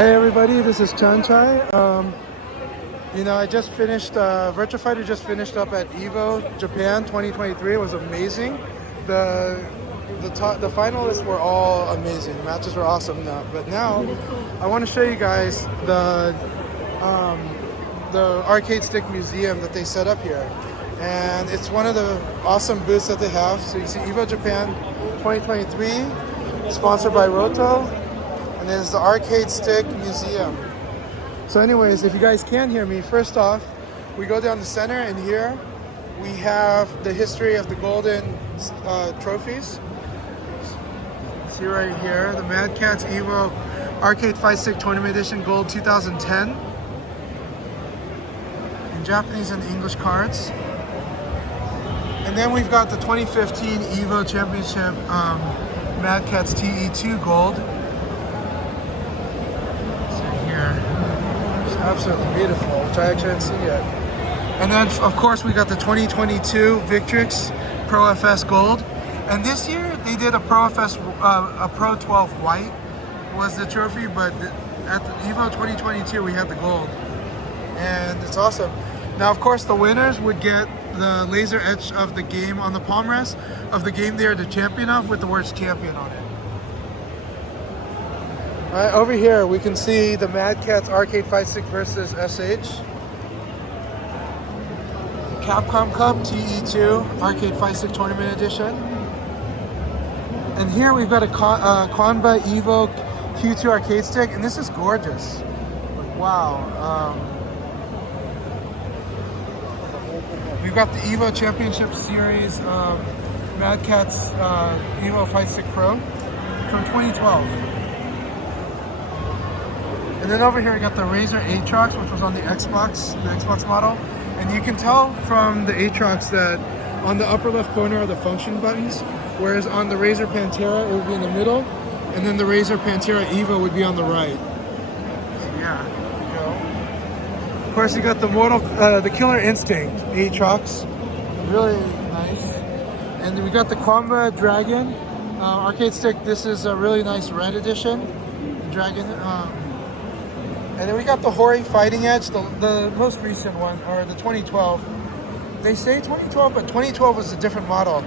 Hey everybody, this is Chanchai. I just finished, Virtua Fighter just finished up at EVO Japan 2023. It was amazing. The finalists were all amazing. Matches were awesome. But now, I want to show you guys the arcade stick museum that they set up here. And it's one of the awesome booths that they have. So you see EVO Japan 2023, sponsored by Roto. And there's the Arcade Stick Museum. So anyways, if you guys can hear me, first off, we go down the center and here we have the history of the golden trophies. See right here, the Mad Catz EVO Arcade Fight Stick Tournament Edition Gold 2010. In Japanese and English cards. And then we've got the 2015 EVO Championship Mad Catz TE2 Gold. Absolutely beautiful, which I actually haven't seen yet. And then, of course, we got the 2022 Victrix Pro FS Gold. And this year, they did a Pro FS, a Pro 12 White was the trophy, but at the EVO 2022, we had the gold. And it's awesome. Now, of course, the winners would get the laser etch of the game on the palm rest of the game they are the champion of with the words champion on it. All right, over here we can see the Mad Catz Arcade Fight Stick versus SH. Capcom Cup TE2 Arcade Fight Stick Tournament Edition. And here we've got a Kwanba EVO Q2 Arcade Stick, and this is gorgeous. Wow. We've got the EVO Championship Series Mad Catz EVO Fight Stick Pro from 2012. And then over here we got the Razer Aatrox, which was on the Xbox model. And you can tell from the Aatrox that on the upper left corner are the function buttons, whereas on the Razer Pantera it would be in the middle, and then the Razer Pantera EVO would be on the right. So yeah, there you go. Of course you got the Killer Instinct Aatrox, really nice. And then we got the Kwanba Dragon arcade stick. This is a really nice red edition Dragon. And then we got the Hori Fighting Edge, the most recent one, or the 2012. They say 2012, but 2012 was a different model.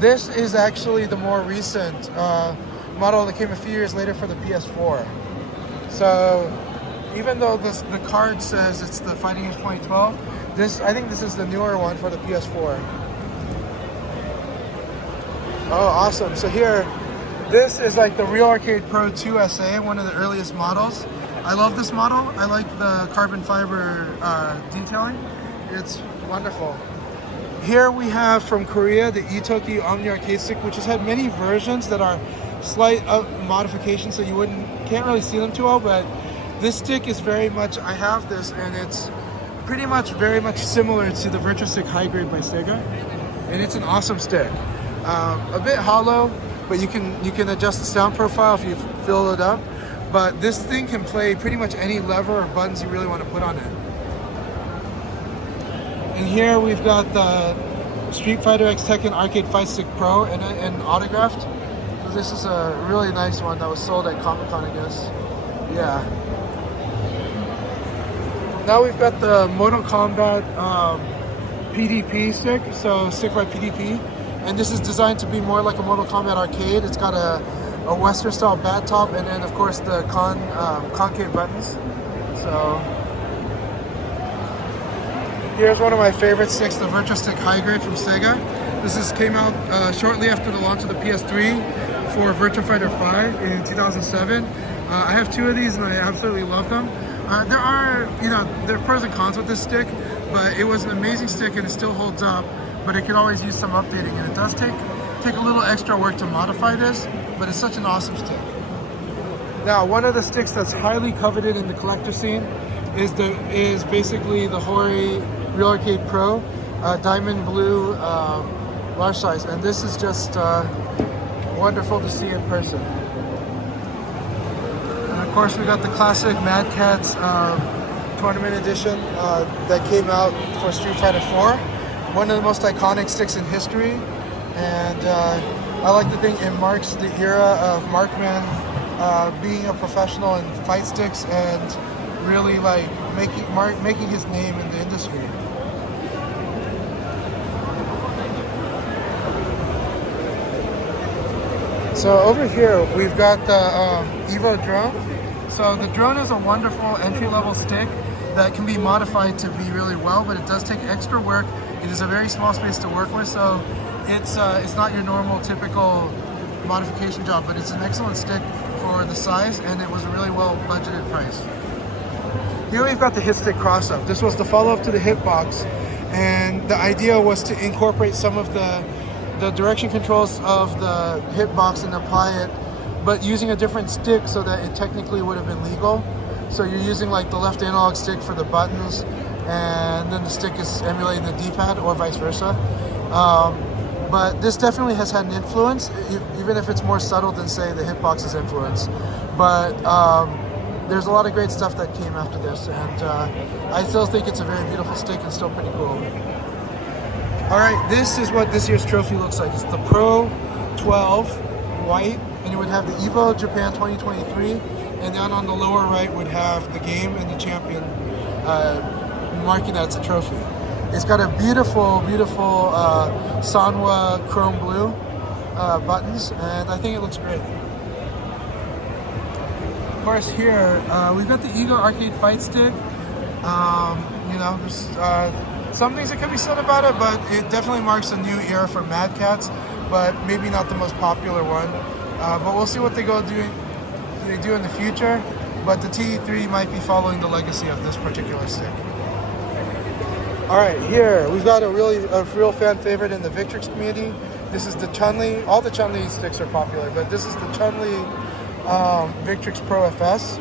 This is actually the more recent model that came a few years later for the PS4. So even though the card says it's the Fighting Edge 2012, I think this is the newer one for the PS4. Oh, awesome. So here, this is like the Real Arcade Pro 2 SA, one of the earliest models. I love this model. I like the carbon fiber detailing. It's wonderful. Here we have from Korea the Itoki Omni Arcade Stick, which has had many versions that are slight modifications, so you can't really see them too well. But this stick is very much. I have this, and it's pretty much very much similar to the Virtua Stick High Grade by Sega, and it's an awesome stick. A bit hollow, but you can adjust the sound profile if you fill it up. But this thing can play pretty much any lever or buttons you really want to put on it. And here we've got the Street Fighter X Tekken Arcade Fight Stick Pro and autographed. So this is a really nice one that was sold at Comic-Con, I guess. Yeah. Now we've got the Mortal Kombat PDP stick, so stick by PDP. And this is designed to be more like a Mortal Kombat arcade. It's got a Western style bat top, and then of course the concave buttons. So here's one of my favorite sticks, the Virtua Stick High Grade from Sega. This came out shortly after the launch of the PS3 for Virtua Fighter 5 in 2007. I have two of these and I absolutely love them. There are pros and cons with this stick, but it was an amazing stick and it still holds up, but it could always use some updating, and it does take a little extra work to modify this, but it's such an awesome stick. Now, one of the sticks that's highly coveted in the collector scene is basically the Hori Real Arcade Pro Diamond Blue large size, and this is just wonderful to see in person. And of course, we got the classic Mad Catz Tournament Edition that came out for Street Fighter 4. One of the most iconic sticks in history. And I like to think it marks the era of Markman being a professional in fight sticks and really like making his name in the industry. So over here we've got the EVO drone. So the drone is a wonderful entry-level stick that can be modified to be really well, but it does take extra work. It is a very small space to work with, so it's not your normal typical modification job, but it's an excellent stick for the size, and it was a really well budgeted price. Here we've got the hit stick cross-up. This was the follow-up to the hitbox, and the idea was to incorporate some of the direction controls of the hitbox and apply it, but using a different stick so that it technically would have been legal. So you're using like the left analog stick for the buttons, and then the stick is emulating the D-pad, or vice versa. But this definitely has had an influence, even if it's more subtle than, say, the hitbox's influence. But there's a lot of great stuff that came after this, and I still think it's a very beautiful stick and still pretty cool. All right, this is what this year's trophy looks like. It's the Pro 12 white, and it would have the EVO Japan 2023, and down on the lower right would have the game and the champion marking that it's a trophy. It's got a beautiful, beautiful Sanwa chrome blue buttons, and I think it looks great. Of course, here we've got the Ego Arcade Fight Stick. You know, there's some things that can be said about it, but it definitely marks a new era for Mad Catz, but maybe not the most popular one. But we'll see what they do in the future. But the TE3 might be following the legacy of this particular stick. All right, here we've got a real fan favorite in the Victrix community. This is the Chun-Li. All the Chun-Li sticks are popular, but this is the Chun-Li Victrix Pro FS.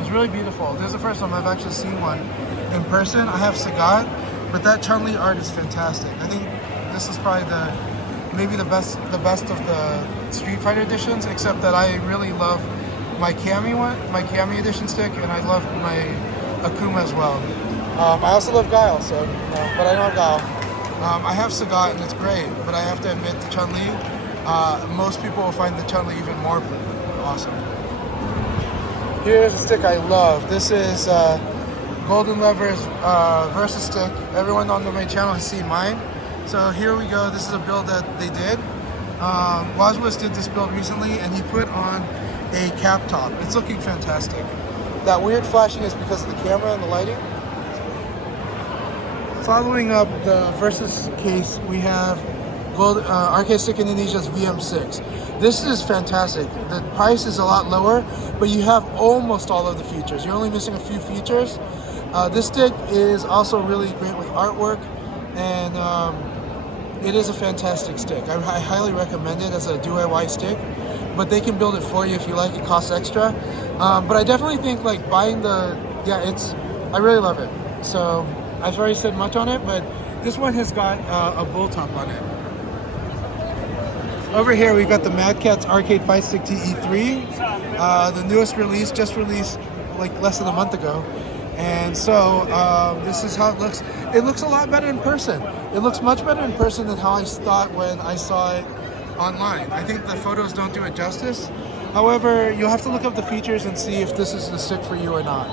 It's really beautiful. This is the first time I've actually seen one in person. I have Sagat, but that Chun-Li art is fantastic. I think this is probably maybe the best of the Street Fighter editions, except that I really love my Kami edition stick, and I love my Akuma as well. I also love Guile, so but I don't have Guile. I have Sagat, and it's great, but I have to admit the Chun-Li, most people will find the Chun-Li even more awesome. Here's a stick I love. This is Golden Lever's Versus stick. Everyone on my channel has seen mine. So here we go. This is a build that they did. Wazwaz did this build recently, and he put on a cap top. It's looking fantastic. That weird flashing is because of the camera and the lighting. Following up the Versus case, we have Arcade Stick Indonesia's VM6. This is fantastic. The price is a lot lower, but you have almost all of the features. You're only missing a few features. This stick is also really great with artwork, and it is a fantastic stick. I highly recommend it as a DIY stick, but they can build it for you if you like. It costs extra. But I definitely think like buying I really love it. So I've already said much on it, but this one has got a bull top on it. Over here we've got the Mad Catz Arcade Fight Stick TE3, the newest release, just released like less than a month ago. And so this is how it looks. It looks a lot better in person. It looks much better in person than how I thought when I saw it online. I think the photos don't do it justice. However, you'll have to look up the features and see if this is the stick for you or not.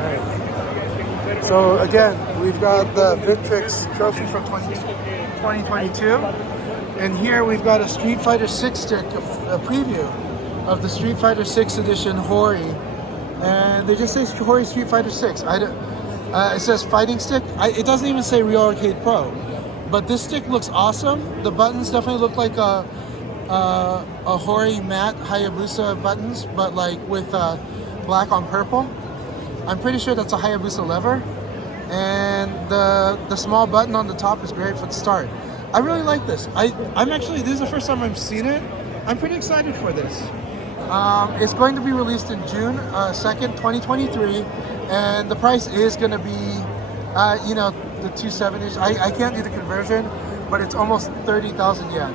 Alright. So again, we've got the Victrix trophy from 2022. And here we've got a Street Fighter 6 stick, a preview of the Street Fighter 6 edition Hori, and they just say Hori Street Fighter 6. It says fighting stick. It doesn't even say Real Arcade Pro, but this stick looks awesome. The buttons definitely look like a Hori matte Hayabusa buttons, but like with black on purple. I'm pretty sure that's a Hayabusa lever, and the small button on the top is great for the start. I really like this. This is the first time I've seen it. I'm pretty excited for this. It's going to be released in June 2nd, 2023, and the price is going to be, the 270s. I can't do the conversion, but it's almost 30,000 yen.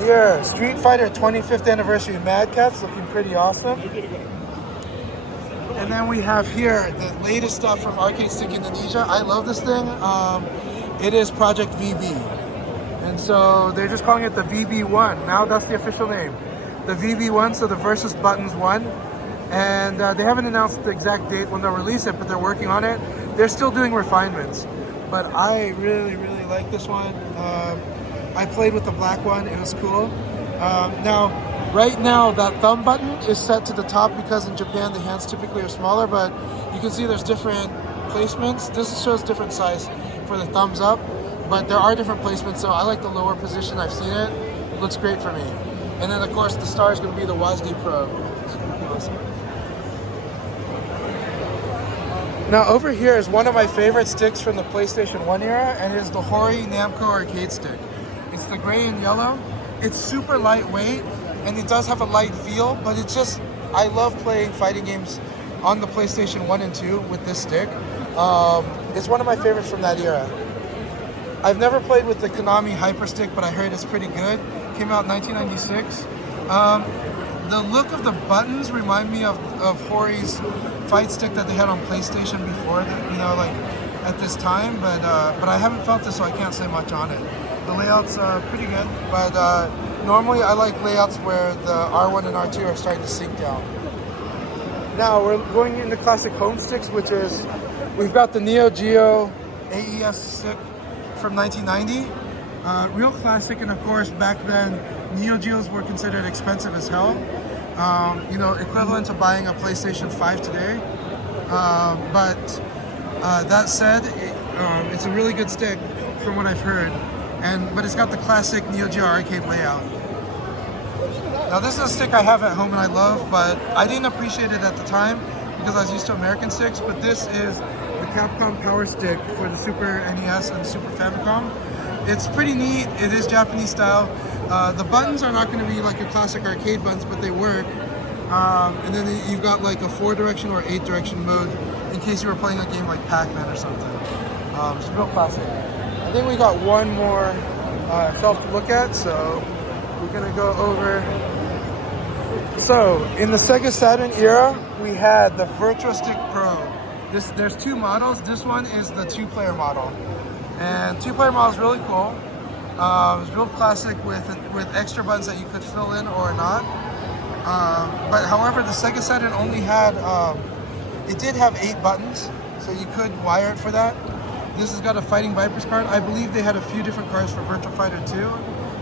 Here, Street Fighter 25th Anniversary Mad Catz, looking pretty awesome. And then we have here the latest stuff from Arcade Stick Indonesia. I love this thing. it is Project VB. And so they're just calling it the VB1. Now that's the official name. The VB1, so the Versus Buttons 1. And they haven't announced the exact date when they'll release it, but they're working on it. They're still doing refinements. But I really, really like this one. I played with the black one, it was cool. Right now, that thumb button is set to the top because in Japan the hands typically are smaller, but you can see there's different placements. This shows different size for the thumbs up, but there are different placements, so I like the lower position. I've seen it. It looks great for me. And then, of course, the star is going to be the WASD Pro. Awesome. Now, over here is one of my favorite sticks from the PlayStation 1 era, and it is the Hori Namco arcade stick. It's the gray and yellow. It's super lightweight, and it does have a light feel, but it's just, I love playing fighting games on the PlayStation 1 and 2 with this stick. It's one of my favorites from that era. I've never played with the Konami Hyper Stick, but I heard it's pretty good. Came out in 1996. The look of the buttons remind me of Hori's fight stick that they had on PlayStation before, like at this time, but I haven't felt this, so I can't say much on it. The layout's pretty good, but normally I like layouts where the R1 and R2 are starting to sink down. Now we're going into classic home sticks, which is, we've got the Neo Geo AES stick from 1990. Real classic, and of course back then Neo Geos were considered expensive as hell. Equivalent to buying a PlayStation 5 today. But that said, it's a really good stick from what I've heard. But it's got the classic Neo Geo arcade layout. Now this is a stick I have at home and I love, but I didn't appreciate it at the time because I was used to American sticks, but this is the Capcom Power Stick for the Super NES and Super Famicom. It's pretty neat. It is Japanese style. The buttons are not going to be like your classic arcade buttons, but they work. And then you've got like a 4-direction or 8-direction mode in case you were playing a game like Pac-Man or something. It's real classic. I think we got one more shelf to look at, so we're going to go over. So in the Sega Saturn era, we had the Virtua Stick Pro. There's two models. This one is the 2-player model. And 2-player model is really cool. It's real classic with extra buttons that you could fill in or not. But however, the Sega Saturn only had, it did have 8 buttons, so you could wire it for that. This has got a Fighting Vipers card. I believe they had a few different cards for Virtua Fighter 2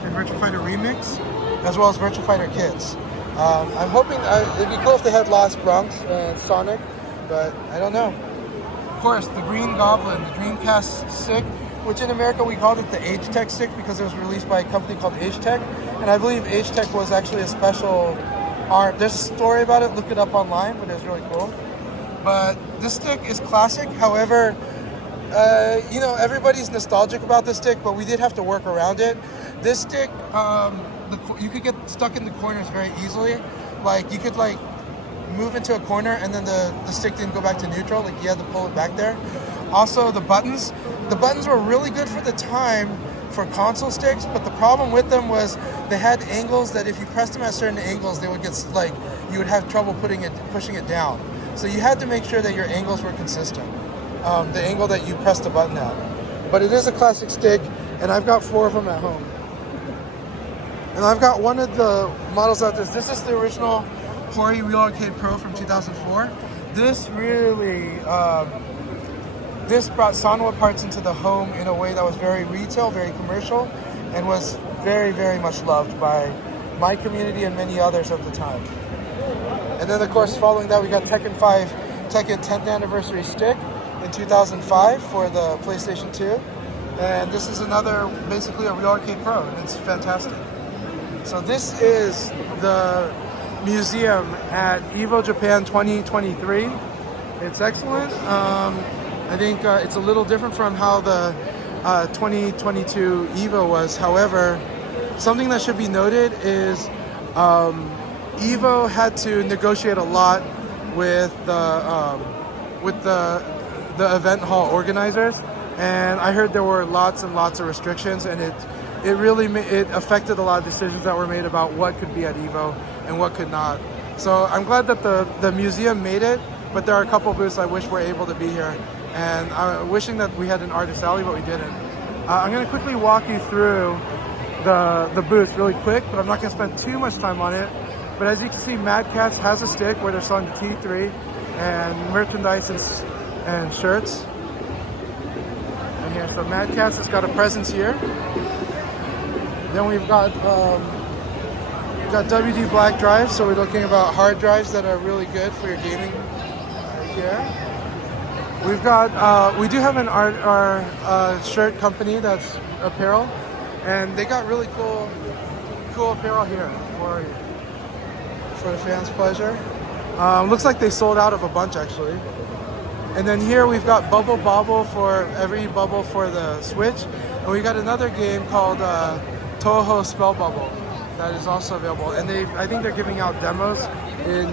and Virtua Fighter Remix, as well as Virtua Fighter Kids. I'm hoping, it'd be cool if they had Lost Bronx and Sonic, but I don't know. Of course, the Green Goblin, the Dreamcast stick, which in America we called it the H-Tech stick because it was released by a company called H-Tech. And I believe H-Tech was actually a special art. There's a story about it, look it up online, but it was really cool. But this stick is classic. However, everybody's nostalgic about this stick, but we did have to work around it. This stick, you could get stuck in the corners very easily. Like, you could move into a corner and then the stick didn't go back to neutral. Like, you had to pull it back there. Also, the buttons were really good for the time for console sticks, but the problem with them was they had angles that if you pressed them at certain angles, they would get you would have trouble pushing it down. So you had to make sure that your angles were consistent. The angle that you pressed the button at. But it is a classic stick, and I've got 4 of them at home. And I've got one of the models out there. This is the original Hori Real Arcade Pro from 2004. This really, this brought Sanwa parts into the home in a way that was very retail, very commercial, and was very, very much loved by my community and many others at the time. And then, of course, following that, we got Tekken 5 Tekken 10th Anniversary Stick in 2005 for the PlayStation 2. And this is basically a Real Arcade Pro, and it's fantastic. So this is the museum at EVO Japan 2023. It's excellent. I think it's a little different from how the 2022 EVO was. However, something that should be noted is EVO had to negotiate a lot with the event hall organizers, and I heard there were lots and lots of restrictions, and it really affected a lot of decisions that were made about what could be at EVO and what could not. So I'm glad that the museum made it, but there are a couple booths I wish were able to be here, and I'm wishing that we had an artist alley, but we didn't. I'm going to quickly walk you through the booth really quick, but I'm not going to spend too much time on it. But as you can see, Mad Catz has a stick where they're selling the T3 and merchandise and shirts. And here, so Mad Catz has got a presence here. Then we've got WD Black drives, so we're looking about hard drives that are really good for your gaming right here. We've got, we do have our shirt company that's apparel, and they got really cool apparel here for the fans' pleasure. Looks like they sold out of a bunch actually. And then here we've got Bubble Bobble for every bubble for the Switch, and we got another game called Toho Spell Bubble that is also available. And I think they're giving out demos in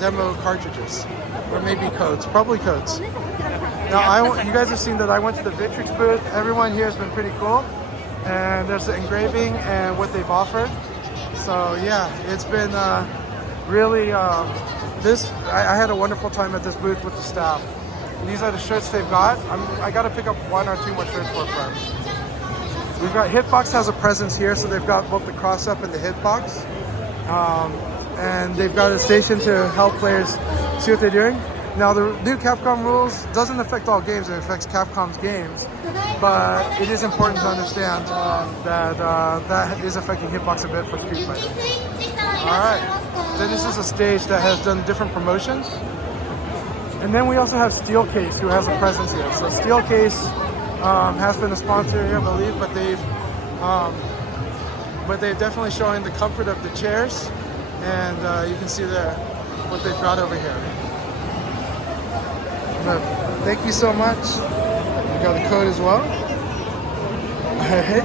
demo cartridges, or maybe codes, probably codes. Now, you guys have seen that I went to the Victrix booth. Everyone here has been pretty cool, and there's the engraving and what they've offered. So yeah, it's been really I had a wonderful time at this booth with the staff. And these are the shirts they've got. I got to pick up 1 or 2 more shirts for friends. We've got Hitbox has a presence here, so they've got both the cross up and the Hitbox, and they've got a station to help players see what they're doing. Now the new Capcom rules doesn't affect all games; it affects Capcom's games, but it is important to understand that is affecting Hitbox a bit for Street Fighter. All right, then this is a stage that has done different promotions. And then we also have Steelcase, who has a presence here. So Steelcase has been a sponsor here, I believe, but they've definitely showing the comfort of the chairs, and you can see there what they've got over here. But thank you so much. We got the code as well. All right.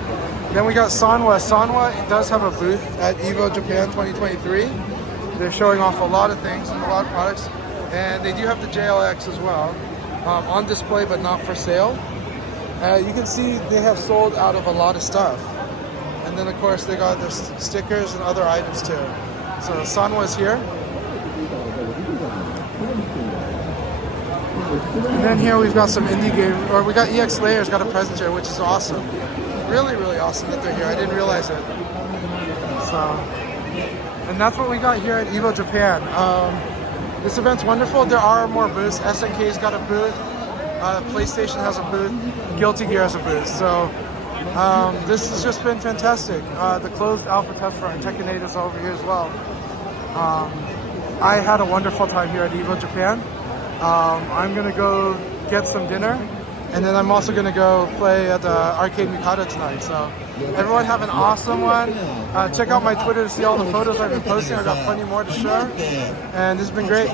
Then we got Sanwa. Sanwa does have a booth at EVO Japan 2023. They're showing off a lot of things and a lot of products. And they do have the JLX as well, on display but not for sale. You can see they have sold out of a lot of stuff. And then of course they got their stickers and other items too. So Sanwa's here. And then here we've got some indie game, or we got EX Layers got a presence here, which is awesome. Really, really awesome that they're here. I didn't realize it. So, and that's what we got here at EVO Japan. This event's wonderful. There are more booths. SNK's got a booth. PlayStation has a booth. Guilty Gear has a booth. So this has just been fantastic. The closed alpha test for Tekken 8 is over here as well. I had a wonderful time here at EVO Japan. I'm gonna go get some dinner, and then I'm also gonna go play at the Arcade Mikado tonight. So everyone have an awesome one. Check out my Twitter to see all the photos I've been posting. I've got plenty more to share, and this has been great.